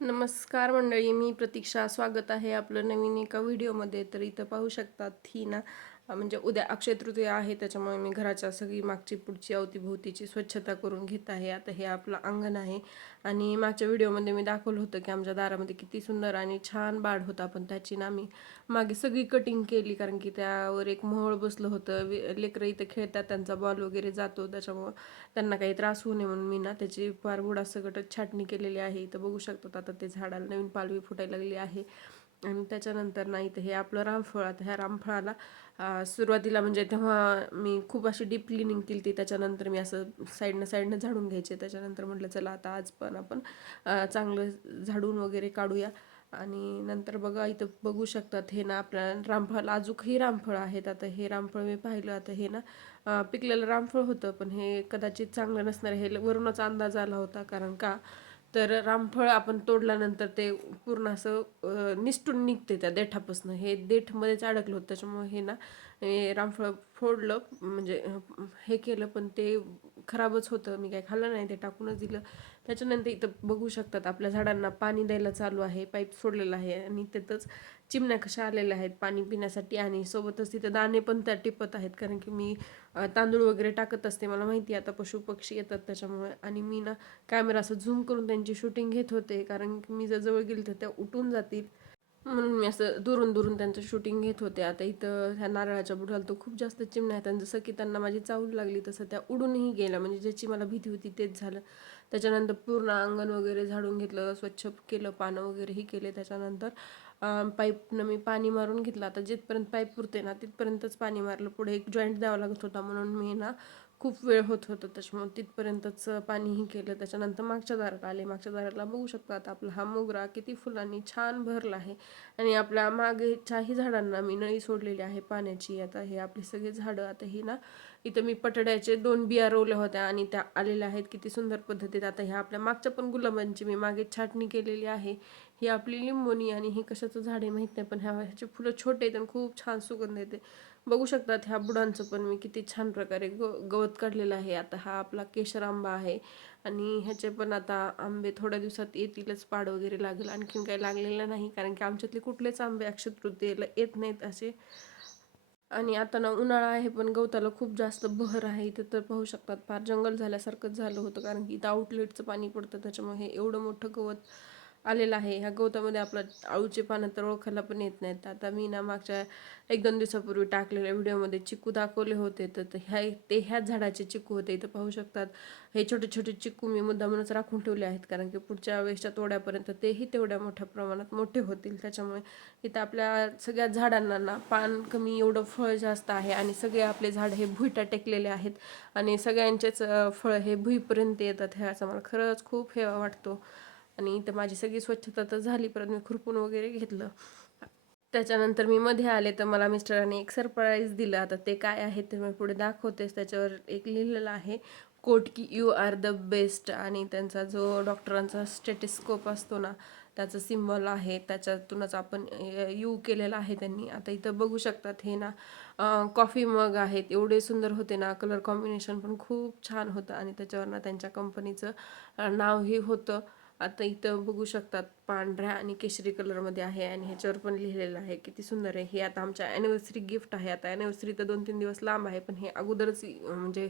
नमस्कार मंडळी, मी प्रतीक्षा. स्वागत आहे आपलं नवीन एका व्हिडिओमध्ये. तर इथं पाहू शकतात ही ना म्हणजे उद्या अक्षय तृतीया आहे, त्याच्यामुळे मी घराच्या सगळी मागची पुढची अवतीभोवतीची स्वच्छता करून घेत आहे. आता हे आपलं अंगण आहे आणि मागच्या व्हिडिओमध्ये मी दाखवलं होतं की आमच्या दारामध्ये किती सुंदर आणि छान बाड होता, पण त्याची ना मी मागे सगळी कटिंग केली कारण की त्यावर एक मोहोळ बसलं होतं. लेकरं इथं खेळतात, त्यांचा बॉल वगैरे जातो, त्याच्यामुळं त्यांना काही त्रास होऊ नये म्हणून मी ना त्याची फार बुडासकट छाटणी केलेली आहे. इथं बघू शकतात आता ते झाडाला नवीन पालवी फुटायला लागली आहे. आणि त्याच्यानंतर ना इथं हे आपलं रामफळ. आता ह्या रामफळाला सुरुवातीला म्हणजे तेव्हा मी खूप अशी डीप क्लिनिंग केली होती. त्याच्यानंतर मी असं साईडनं झाडून घ्यायचे. त्याच्यानंतर म्हटलं चला आता आज पण आपण चांगलं झाडून वगैरे काढूया. आणि नंतर बघा इथं बघू शकतात हे ना आपल्या रामफळ, अजूनही रामफळ आहेत. आता हे रामफळ मी पाहिलं, आता हे ना पिकलेलं रामफळ होतं, पण हे कदाचित चांगलं नसणार हे वरूनच अंदाज आला होता. कारण का तर रामफळ आपण तोडल्यानंतर ते पूर्ण असं निसटून निघते त्या देठापासून. हे देठमध्येच अडकलं होतं, त्याच्यामुळे हे ना हे रामफळ फोडलं म्हणजे हे केलं, पण ते खराबच होतं. मी काय खाल्लं नाही, ते टाकूनच दिलं. त्याच्यानंतर इथं बघू शकतात आपल्या झाडांना पाणी द्यायला चालू आहे. पाईप सोडलेला आहे आणि तिथंच चिमण्या कशा आलेल्या आहेत पाणी पिण्यासाठी, आणि सोबतच तिथं दाणे पण त्या टिपत आहेत. कारण की मी तांदूळ वगैरे टाकत असते, मला माहिती आहे आता पशु पक्षी येतात त्याच्यामुळे. आणि मी ना कॅमेरा असं झूम करून त्यांची शूटिंग घेत होते, कारण की मी जर जवळ गेली तर त्या उठून जातील, म्हणून मी असं दुरून दुरून त्यांचं शूटिंग घेत होते. आता इथं ह्या नारळाच्या बुडाला तो खूप जास्त चिमण्या आहेत आणि जसं की त्यांना माझी चावल लागली तसं त्या उडूनही गेल्या. म्हणजे ज्याची मला भीती होती तेच झालं. त्याच्यानंतर पूर्ण अंगण वगैरे झाडून घेतलं, स्वच्छ केलं, पानं वगैरेही केले. त्याच्यानंतर पाईपनं मी पाणी मारून घेतलं. आता जिथपर्यंत पाईप पुरते ना तिथपर्यंतच पाणी मारलं. पुढे एक जॉईंट द्यावा लागत होता म्हणून मी ना खूप वेळ होत होतं, त्याच्यामुळे तिथपर्यंतच पाणीही केलं. त्याच्यानंतर मागच्या दारात आले. मागच्या दाराला बघू शकता आता आपला हा मोगरा किती फुलांनी छान भरला आहे. आणि आपल्या मागेच्याही झाडांना मी नळी सोडलेली आहे पाण्याची. आता हे आपली सगळी झाडं, आता ही ना इथं मी पटड्याचे 2 बिया रोवल्या होत्या आणि त्या आलेल्या आहेत किती सुंदर पद्धतीत. आता ह्या आपल्या मागच्या पण गुलाबांची मी मागे छाटणी केलेली आहे. ही आपली लिंबोनी आणि हे कशाचं झाड आहे माहीत नाही, पण ह्याचे फुलं छोटे आहेत आणि खूप छान सुगंध येते. बघू शकतात ह्या बुडांचं पण मी किती छान प्रकारे गवत काढलेलं आहे. आता हा आपला केशर आंबा आहे आणि ह्याचे पण आता आंबे थोड्या दिवसात येतीलच, पाड वगैरे लागेल. आणखीन काही लागलेलं नाही कारण की आमच्यातले कुठलेच आंबे अक्षय तृतीयेला येत नाहीत असे. आणि आता ना उन्हाळा आहे पण गवताला खूप जास्त बहर आहे. इथे तर पाहू शकतात फार जंगल झाल्यासारखंच झालं होतं, कारण की इथं आउटलेटचं पाणी पडतं त्याच्यामुळे हे एवढं मोठं गवत आलेलं आहे. ह्या गवतामध्ये आपलं आळूचे पानं तर ओळखायला पण येत नाहीत. आता मी ना मागच्या 1-2 दिवसापूर्वी टाकलेल्या व्हिडिओमध्ये चिकू दाखवले होते, तर ह्याच झाडाचे चिकू होते. इथं पाहू शकतात हे छोटे छोटे चिकू मी मुद्दामूनच राखून ठेवले आहेत, कारण की पुढच्या वेळेसच्या तोड्यापर्यंत तेही तेवढ्या मोठ्या प्रमाणात मोठे होतील. त्याच्यामुळे इथं आपल्या सगळ्या झाडांना ना पान कमी एवढं फळ जास्त आहे आणि सगळे आपले झाड हे भुईटा टेकलेले आहेत आणि सगळ्यांचेच फळ हे भुईपर्यंत येतात. ह्याचा मला खरंच खूप हे वाटतो. आणि इथं माझी सगळी स्वच्छता तर झाली, परत मी खुरपून वगैरे घेतलं. त्याच्यानंतर मी मध्ये आले तर मला मिस्टरांनी एक सरप्राईज दिलं. आता ते काय आहे ते मी पुढे दाखवतेच. त्याच्यावर एक लिहिलेलं आहे कोट की यू आर द बेस्ट, आणि त्यांचा जो डॉक्टरांचा स्टेटिस्कोप असतो ना त्याचं सिम्बॉल आहे, त्याच्यातूनच आपण यू केलेला आहे त्यांनी. आता इथं बघू शकतात हे ना कॉफी मग आहेत, एवढे सुंदर होते ना, कलर कॉम्बिनेशन पण खूप छान होतं आणि त्याच्यावर ना त्यांच्या कंपनीचं नावही होतं. आता इथं बघू शकतात पांढऱ्या आणि केशरी कलरमध्ये आहे आणि ह्याच्यावर पण लिहिलेलं आहे. किती सुंदर आहे हे. आता आमच्या ॲनिव्हर्सरी गिफ्ट आहे. आता ॲनिव्हर्सरी तर 2-3 दिवस लांब आहे, पण हे अगोदरच म्हणजे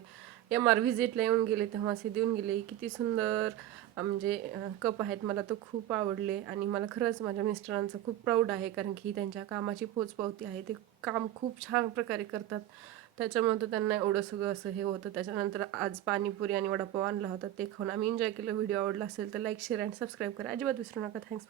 MR व्हिजिटला येऊन गेले तेव्हाच हे देऊन गेले. किती सुंदर म्हणजे कप आहेत. मला तर खूप आवडले आणि मला खरंच माझ्या मिस्टरांचं खूप प्राऊड आहे, कारण की त्यांच्या कामाची पोचपावती आहे. ते काम खूप छान प्रकारे करतात, त्याच्यामुळे तर त्यांना एवढं सगळं असं हे होतं. त्याच्यानंतर आज पाणीपुरी आणि वडापाव आणला होता, ते खाऊन आम्ही एन्जॉय केलं. व्हिडिओ आवडला असेल तर लाईक, शेअर आणि सबस्क्राईब करा. अजिबात विसरू नका. थँक्स.